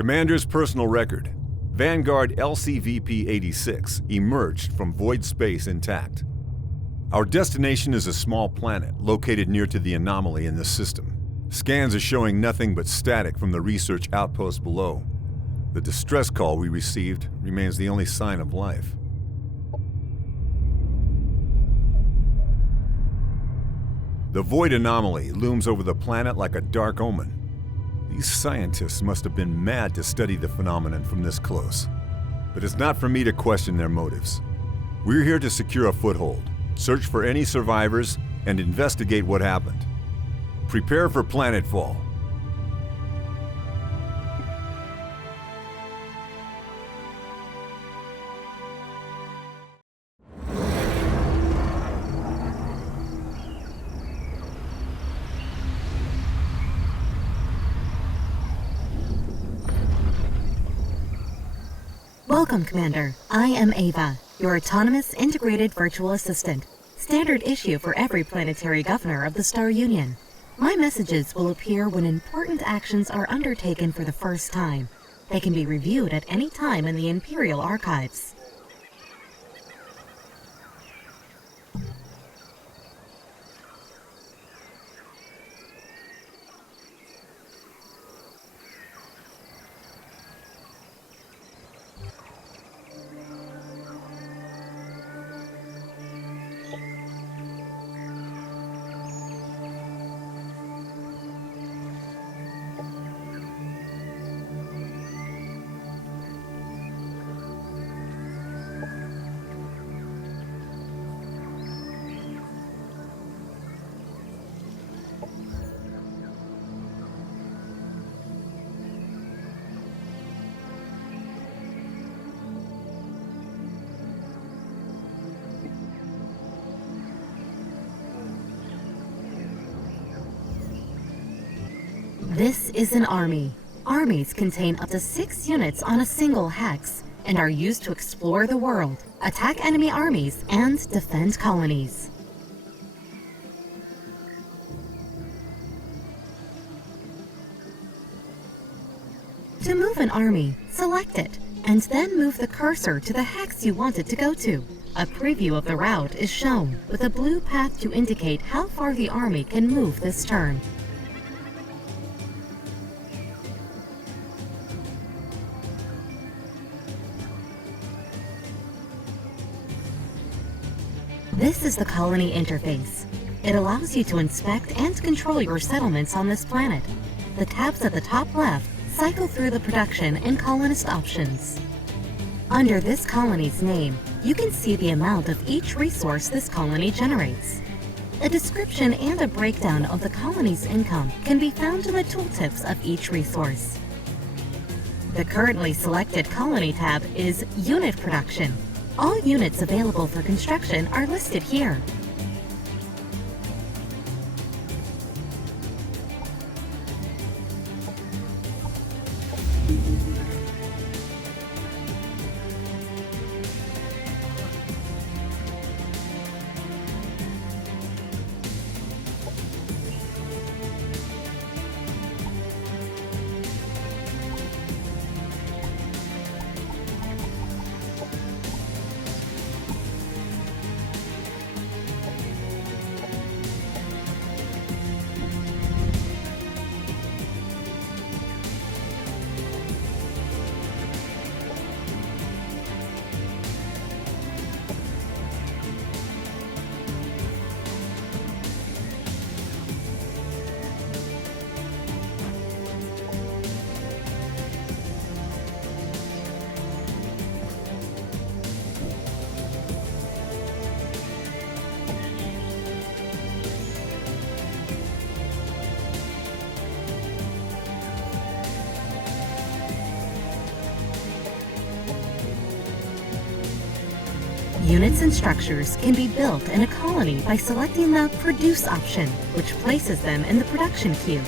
Commander's personal record. Vanguard LCVP-86 emerged from void space intact. Our destination is a small planet located near to the anomaly in the system. Scans are showing nothing but static from the research outpost below. The distress call we received remains the only sign of life. The void anomaly looms over the planet like a dark omen. These scientists must have been mad to study the phenomenon from this close. But it's not for me to question their motives. We're here to secure a foothold, search for any survivors, and investigate what happened. Prepare for Planetfall. Welcome, Commander. I am Ava, your autonomous integrated virtual assistant, standard issue for every planetary governor of the Star Union. My messages will appear when important actions are undertaken for the first time. They can be reviewed at any time in the Imperial Archives. This is an army. Armies contain up to 6 units on a single hex and are used to explore the world, attack enemy armies, and defend colonies. To move an army, select it, and then move the cursor to the hex you want it to go to. A preview of the route is shown, with a blue path to indicate how far the army can move this turn. This is the colony interface. It allows you to inspect and control your settlements on this planet. The tabs at the top left cycle through the production and colonist options. Under this colony's name, you can see the amount of each resource this colony generates. A description and a breakdown of the colony's income can be found in the tooltips of each resource. The currently selected colony tab is Unit Production. All units available for construction are listed here. Units and structures can be built in a colony by selecting the Produce option, which places them in the production queue.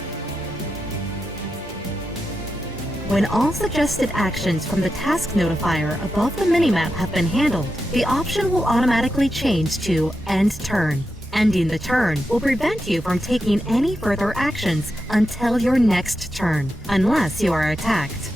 When all suggested actions from the task notifier above the minimap have been handled, the option will automatically change to End Turn. Ending the turn will prevent you from taking any further actions until your next turn, unless you are attacked.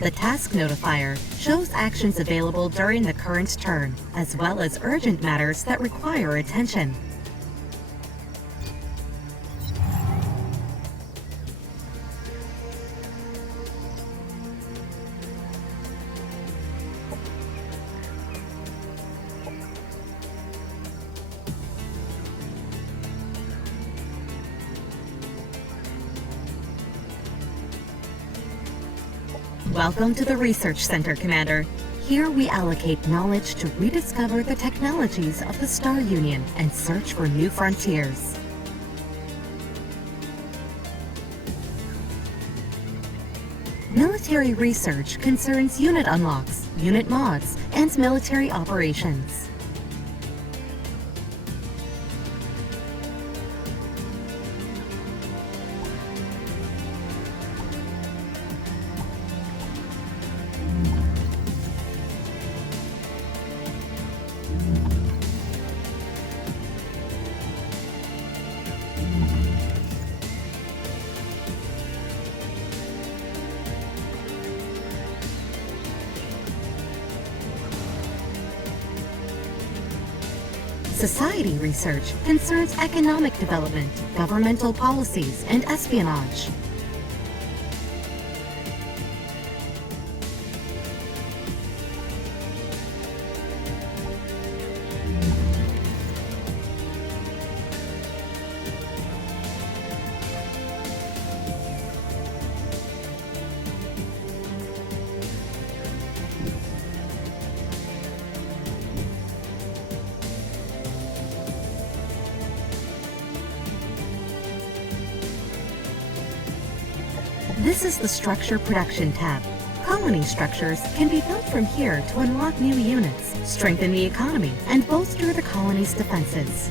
The task notifier shows actions available during the current turn, as well as urgent matters that require attention. Welcome to the Research Center, Commander. Here we allocate knowledge to rediscover the technologies of the Star Union and search for new frontiers. Military research concerns unit unlocks, unit mods, and military operations. Society research concerns economic development, governmental policies, and espionage. This is the Structure Production tab. Colony structures can be built from here to unlock new units, strengthen the economy, and bolster the colony's defenses.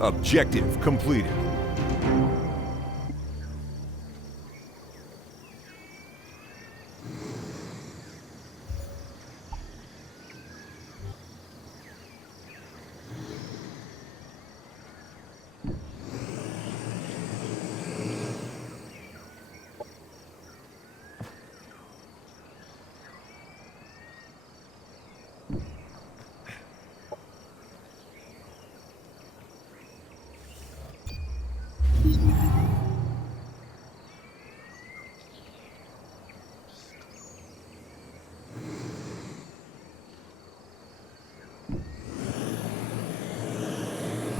Objective completed.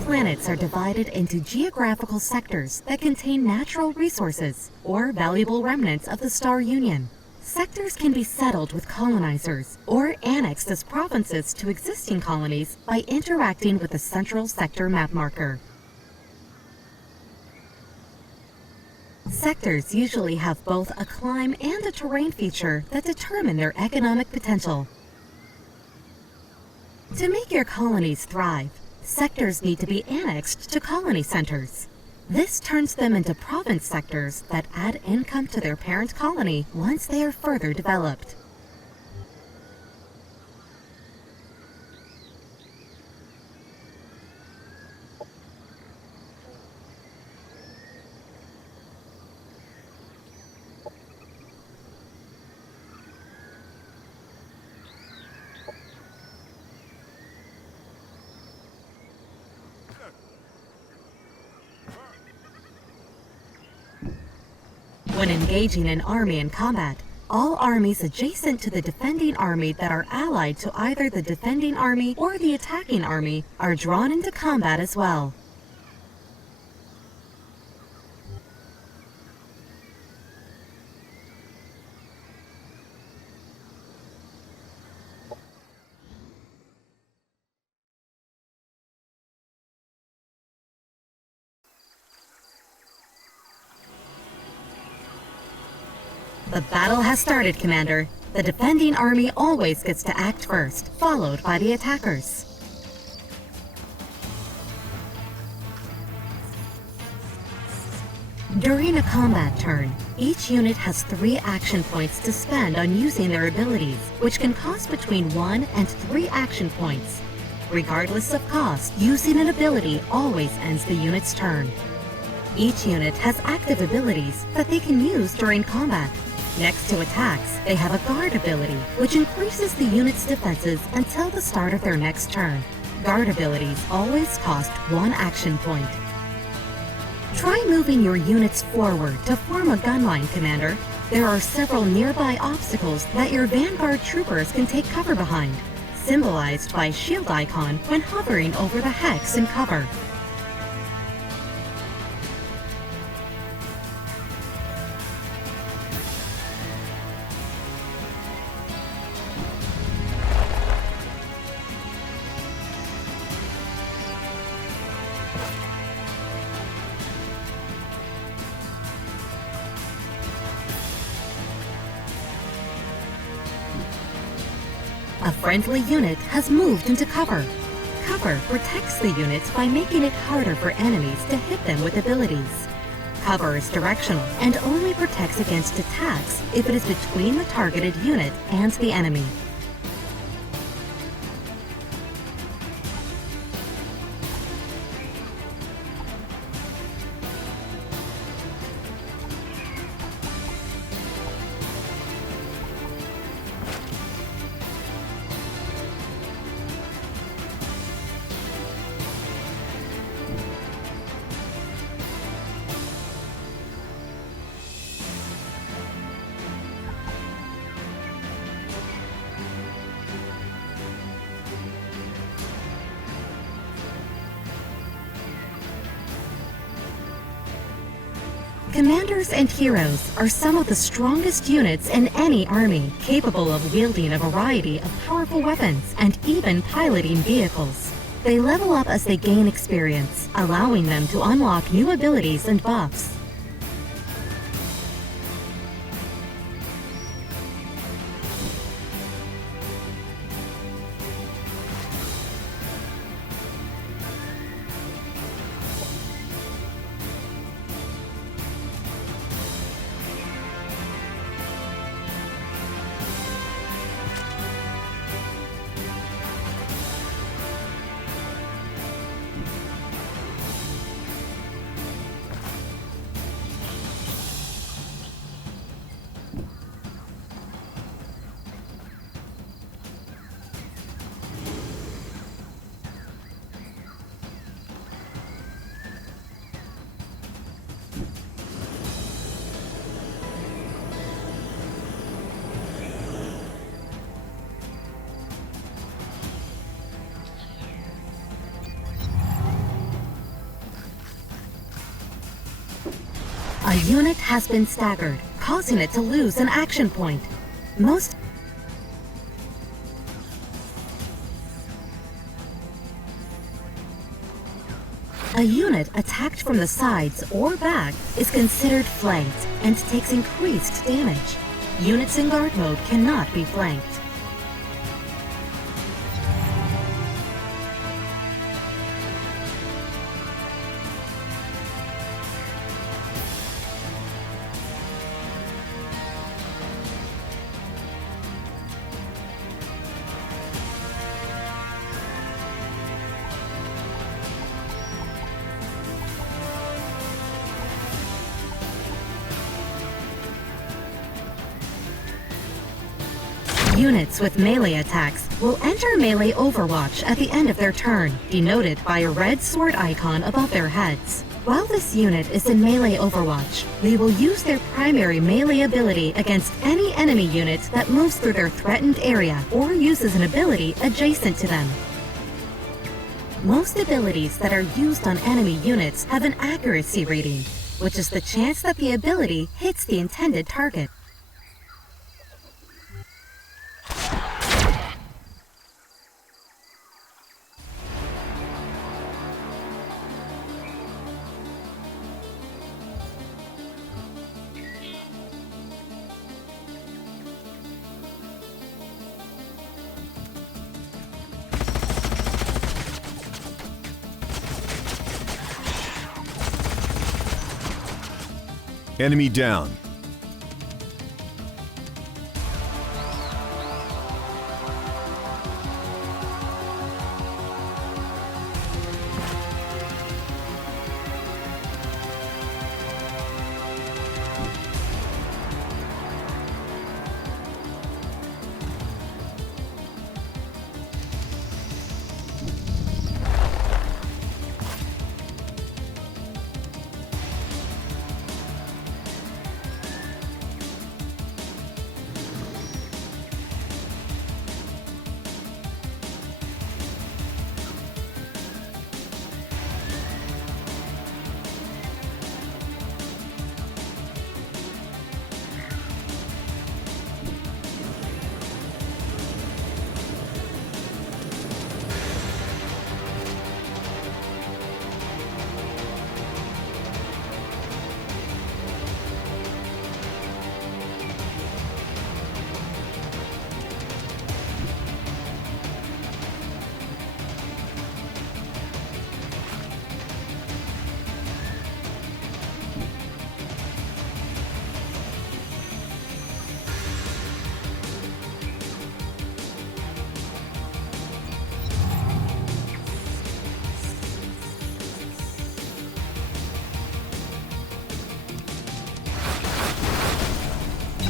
Planets are divided into geographical sectors that contain natural resources or valuable remnants of the Star Union. Sectors can be settled with colonizers or annexed as provinces to existing colonies by interacting with the central sector map marker. Sectors usually have both a climb and a terrain feature that determine their economic potential. To make your colonies thrive, sectors need to be annexed to colony centers. This turns them into province sectors that add income to their parent colony once they are further developed. When engaging an army in combat, all armies adjacent to the defending army that are allied to either the defending army or the attacking army are drawn into combat as well. The battle has started, Commander. The defending army always gets to act first, followed by the attackers. During a combat turn, each unit has 3 action points to spend on using their abilities, which can cost between 1 and 3 action points. Regardless of cost, using an ability always ends the unit's turn. Each unit has active abilities that they can use during combat. Next to attacks, they have a guard ability, which increases the unit's defenses until the start of their next turn. Guard abilities always cost 1 action point. Try moving your units forward to form a gun line, Commander. There are several nearby obstacles that your vanguard troopers can take cover behind, symbolized by shield icon when hovering over the hex in cover. A friendly unit has moved into cover. Cover protects the units by making it harder for enemies to hit them with abilities. Cover is directional and only protects against attacks if it is between the targeted unit and the enemy. Commanders and heroes are some of the strongest units in any army, capable of wielding a variety of powerful weapons and even piloting vehicles. They level up as they gain experience, allowing them to unlock new abilities and buffs. A unit has been staggered, causing it to lose an action point. A unit attacked from the sides or back is considered flanked and takes increased damage. Units in guard mode cannot be flanked. Units with melee attacks will enter melee overwatch at the end of their turn, denoted by a red sword icon above their heads. While this unit is in melee overwatch, they will use their primary melee ability against any enemy unit that moves through their threatened area or uses an ability adjacent to them. Most abilities that are used on enemy units have an accuracy rating, which is the chance that the ability hits the intended target. Enemy down.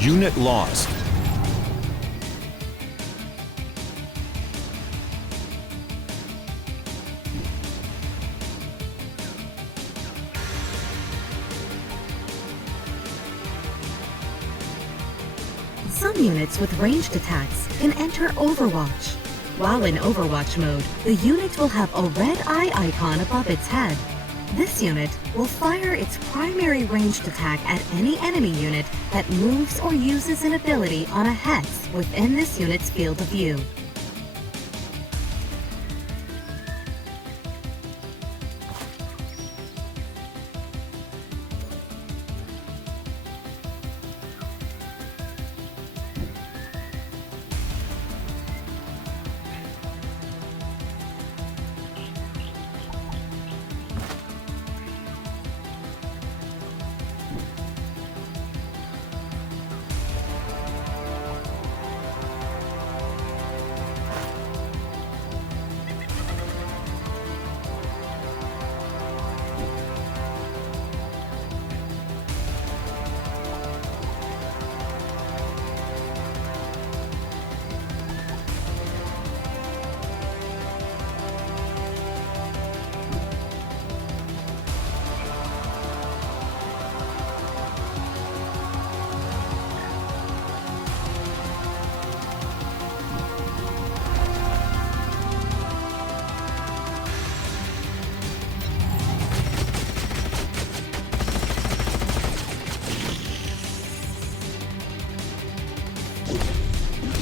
Unit lost. Some units with ranged attacks can enter Overwatch. While in Overwatch mode, the unit will have a red eye icon above its head. This unit will fire its primary ranged attack at any enemy unit that moves or uses an ability on a hex within this unit's field of view.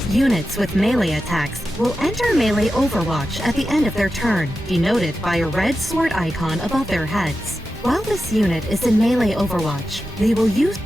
Units with melee attacks will enter melee Overwatch at the end of their turn, denoted by a red sword icon above their heads. While this unit is in melee Overwatch, they will use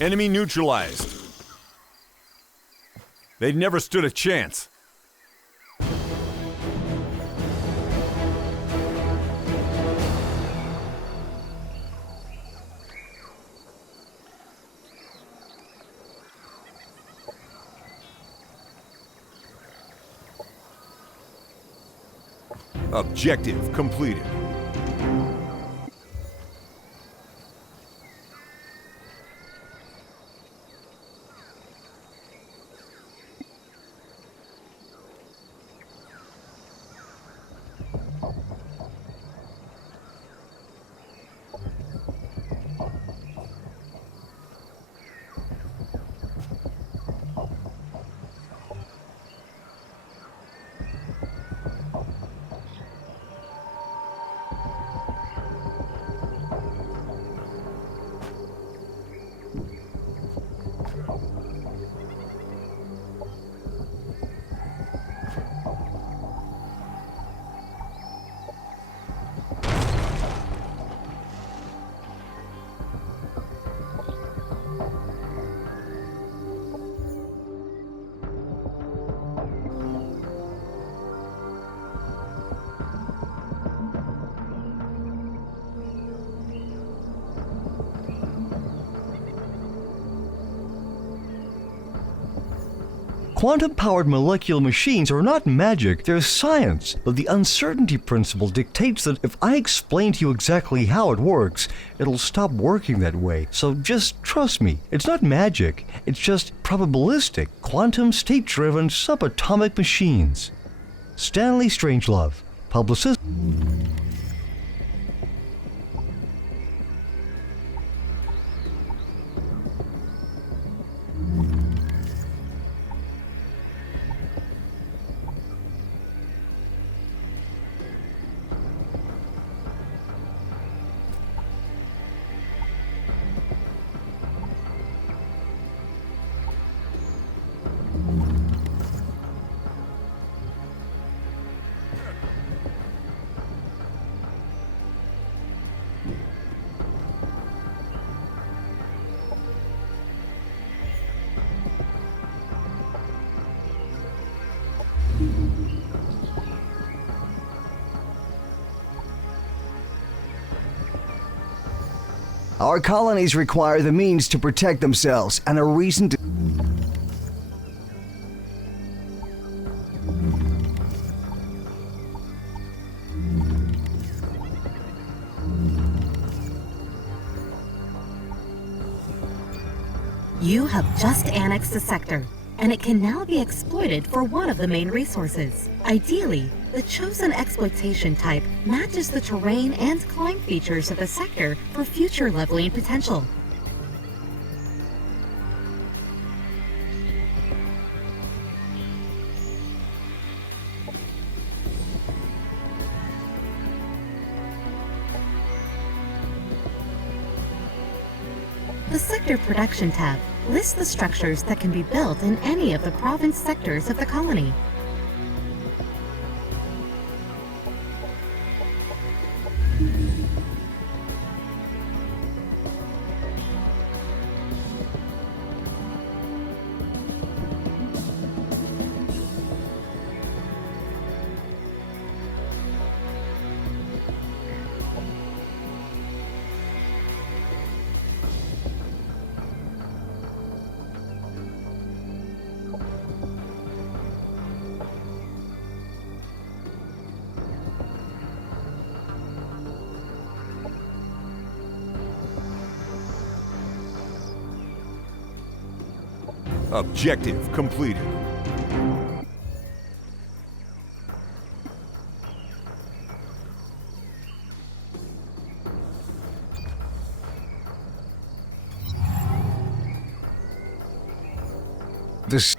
Enemy neutralized. They never stood a chance. Objective completed. Quantum-powered molecular machines are not magic, they're science, but the uncertainty principle dictates that if I explain to you exactly how it works, it'll stop working that way. So just trust me. It's not magic, it's just probabilistic, quantum state-driven subatomic machines. Stanley Strangelove, publicist. Our colonies require the means to protect themselves and a reason to... You have just annexed a sector, and it can now be exploited for one of the main resources. Ideally, the chosen exploitation type matches the terrain and climb features of the sector for future leveling potential. The Sector Production tab lists the structures that can be built in any of the province sectors of the colony. Objective completed. This...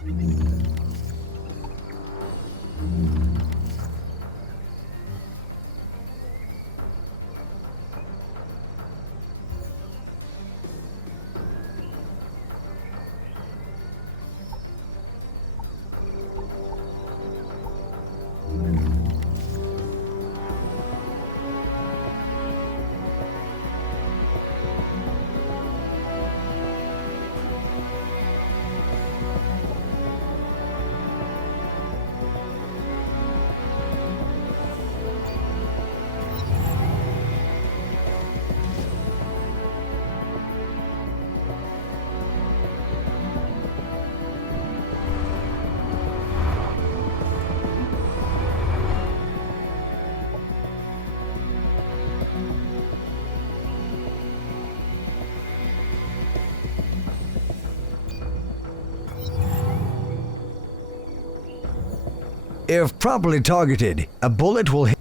If properly targeted, a bullet will hit...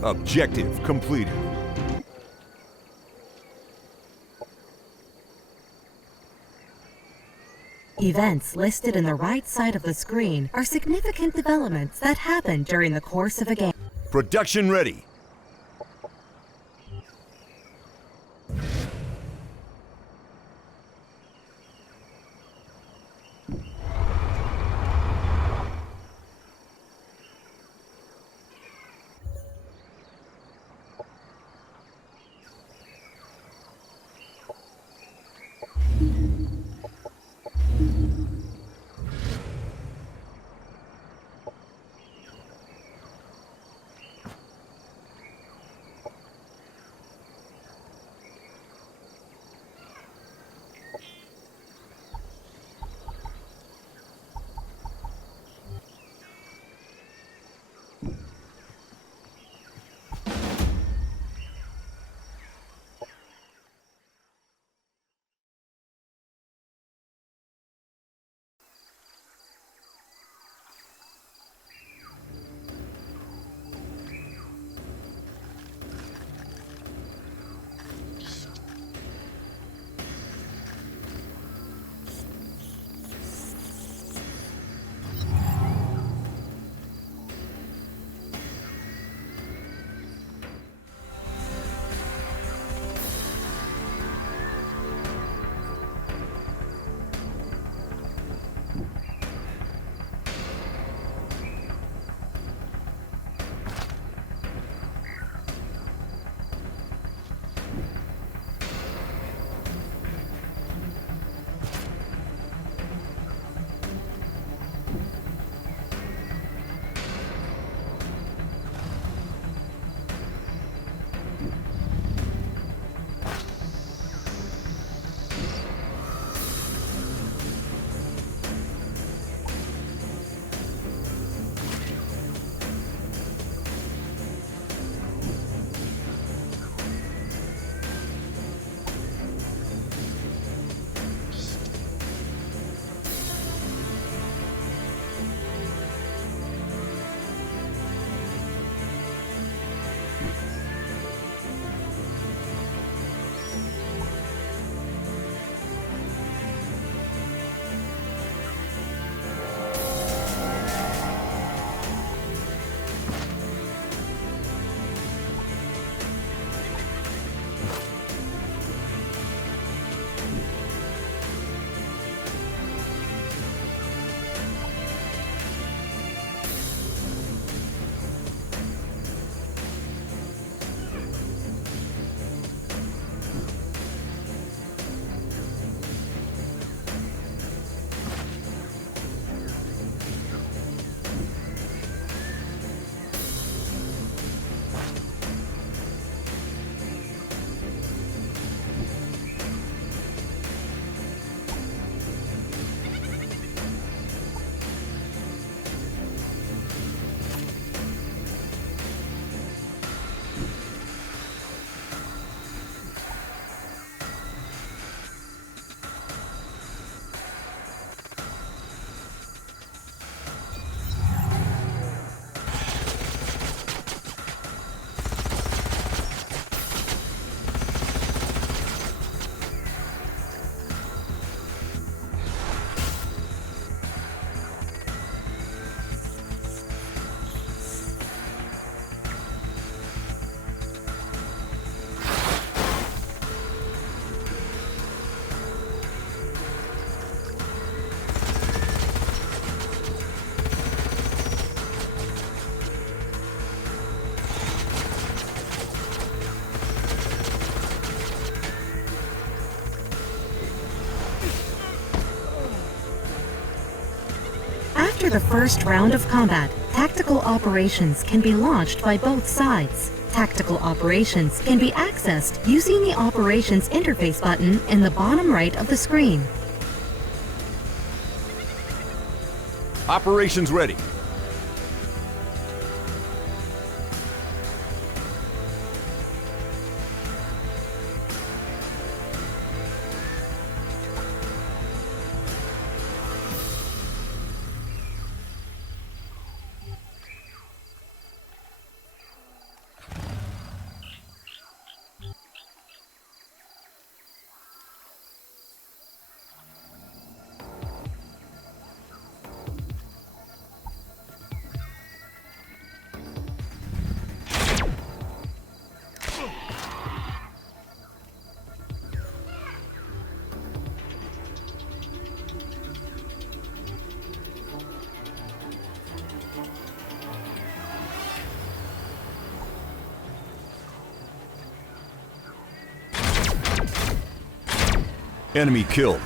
Objective completed. Events listed in the right side of the screen are significant developments that happen during the course of a game. Production ready. After the first round of combat, tactical operations can be launched by both sides. Tactical operations can be accessed using the Operations Interface button in the bottom right of the screen. Operations ready. Enemy killed.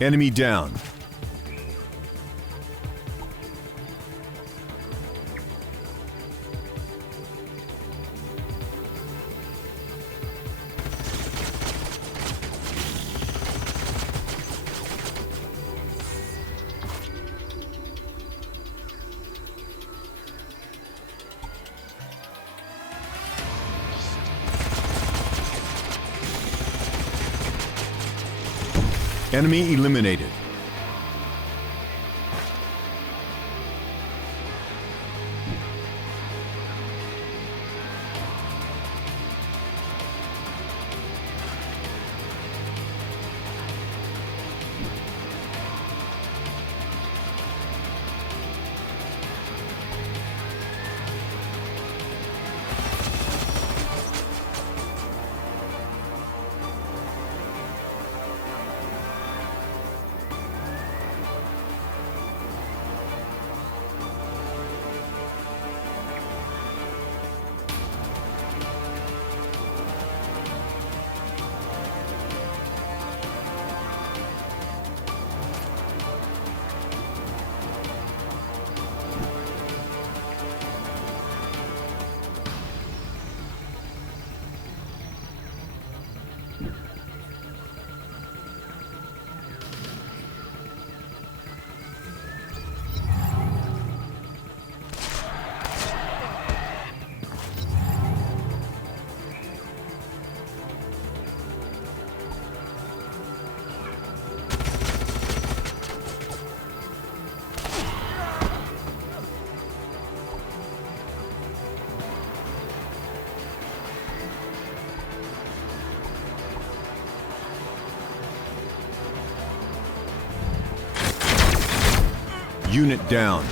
Enemy down. Enemy eliminated. Unit down.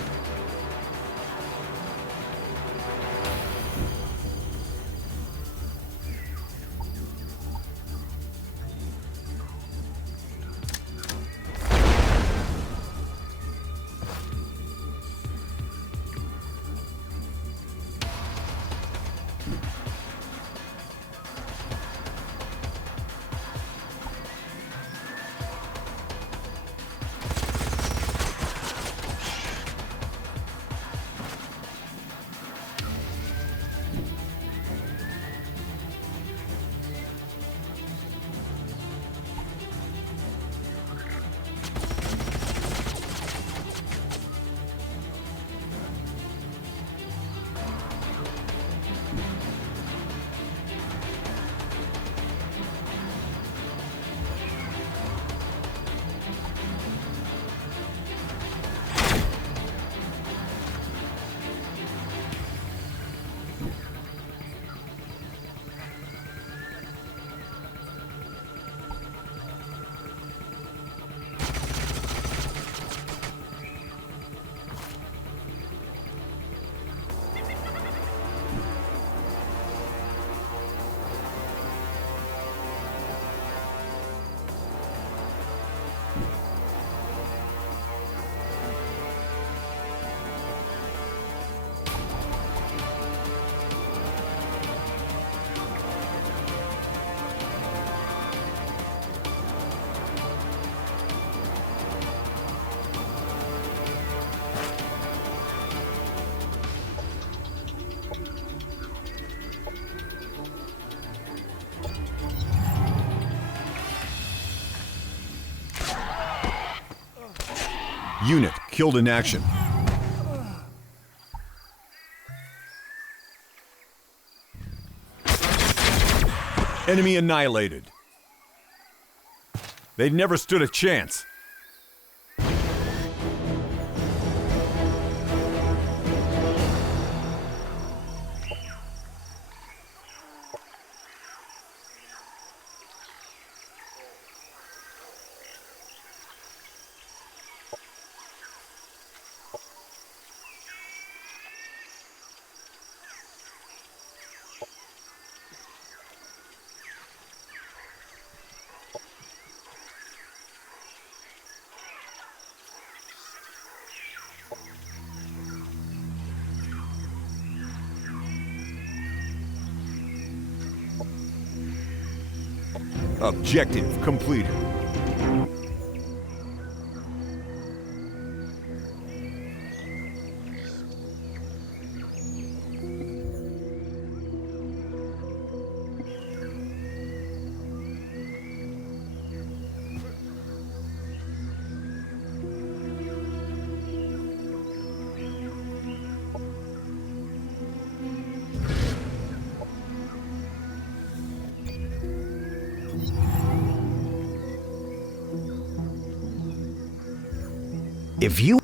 Unit killed in action. Enemy annihilated. They'd never stood a chance. Objective completed. If you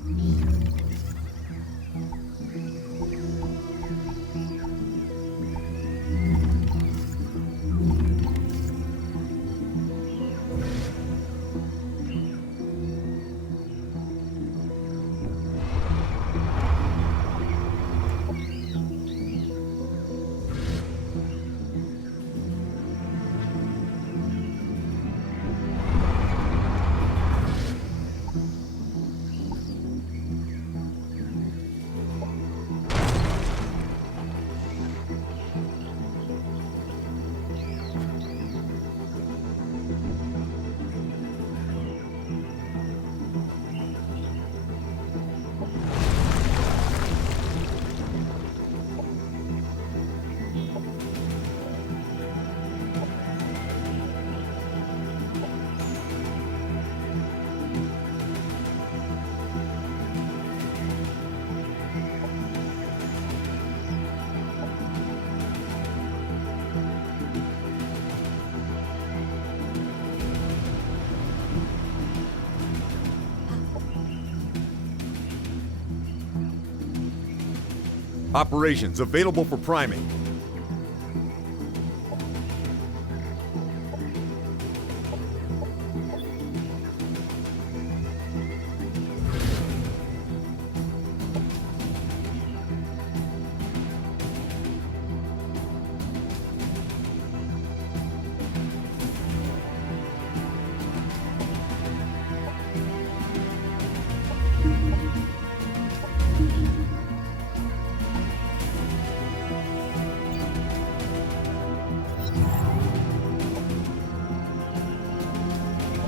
Operations available for priming.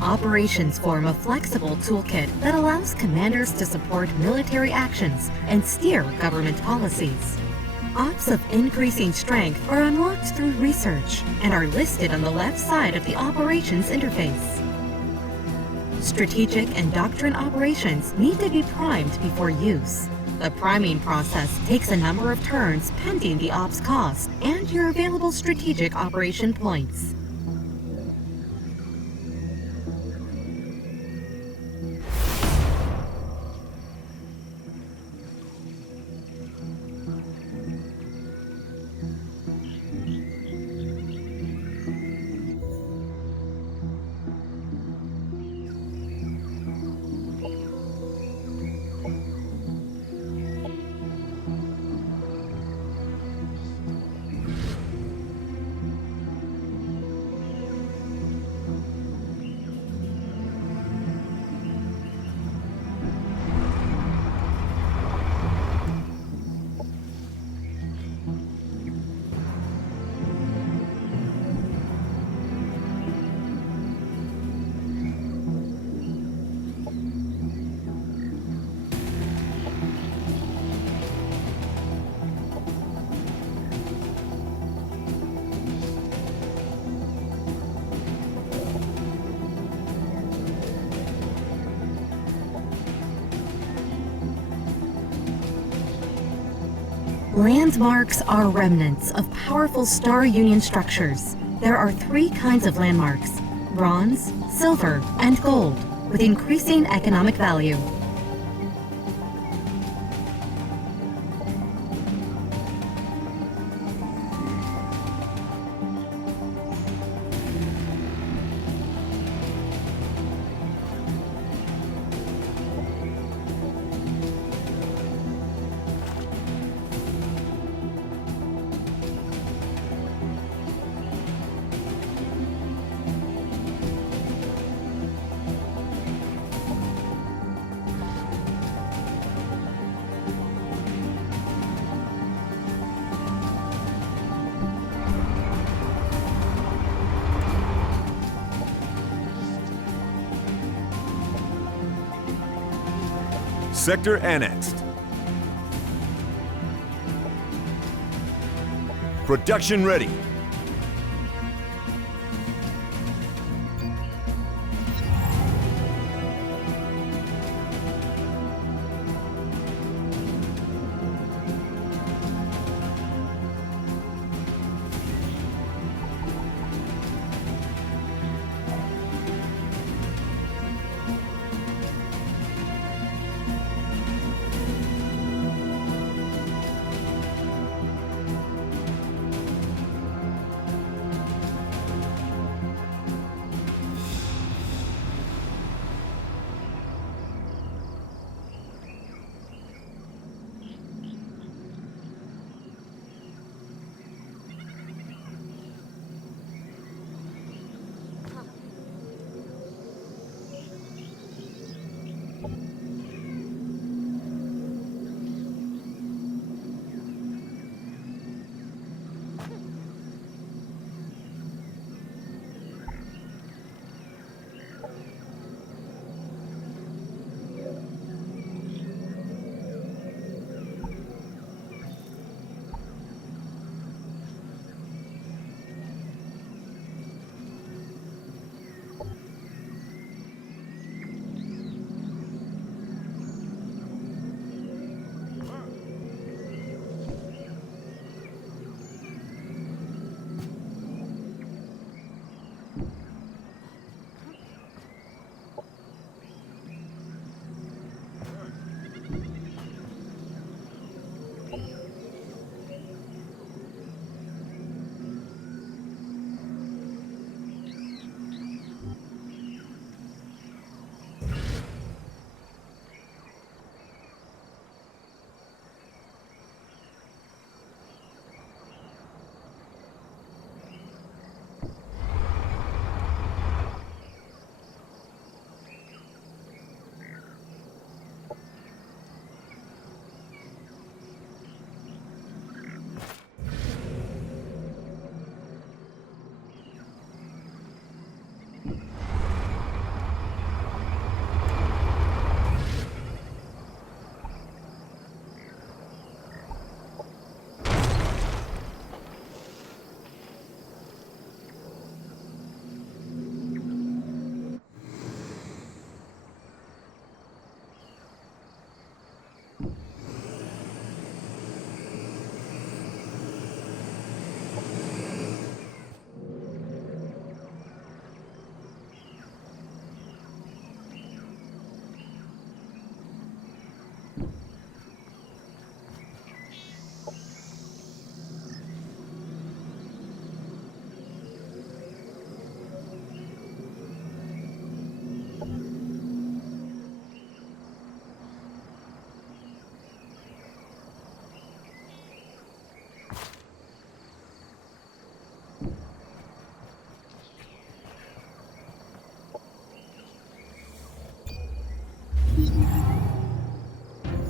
Operations form a flexible toolkit that allows commanders to support military actions and steer government policies. Ops of increasing strength are unlocked through research and are listed on the left side of the operations interface. Strategic and doctrine operations need to be primed before use. The priming process takes a number of turns pending the ops cost and your available strategic operation points. Landmarks are remnants of powerful star union structures. There are 3 kinds of landmarks: bronze, silver, and gold, with increasing economic value. Sector annexed. Production ready.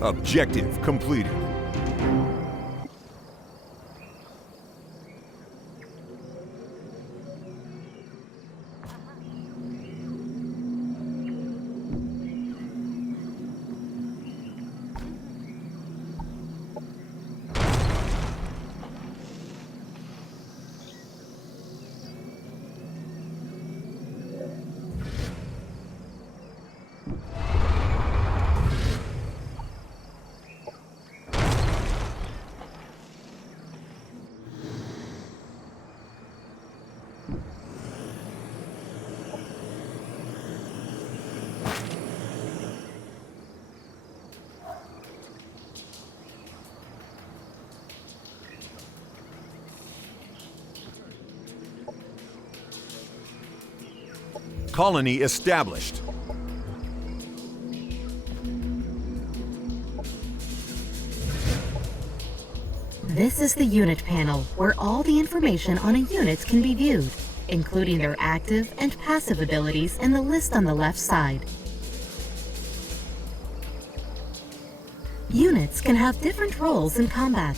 Objective completed. Colony established. This is the unit panel, where all the information on a unit can be viewed, including their active and passive abilities in the list on the left side. Units can have different roles in combat.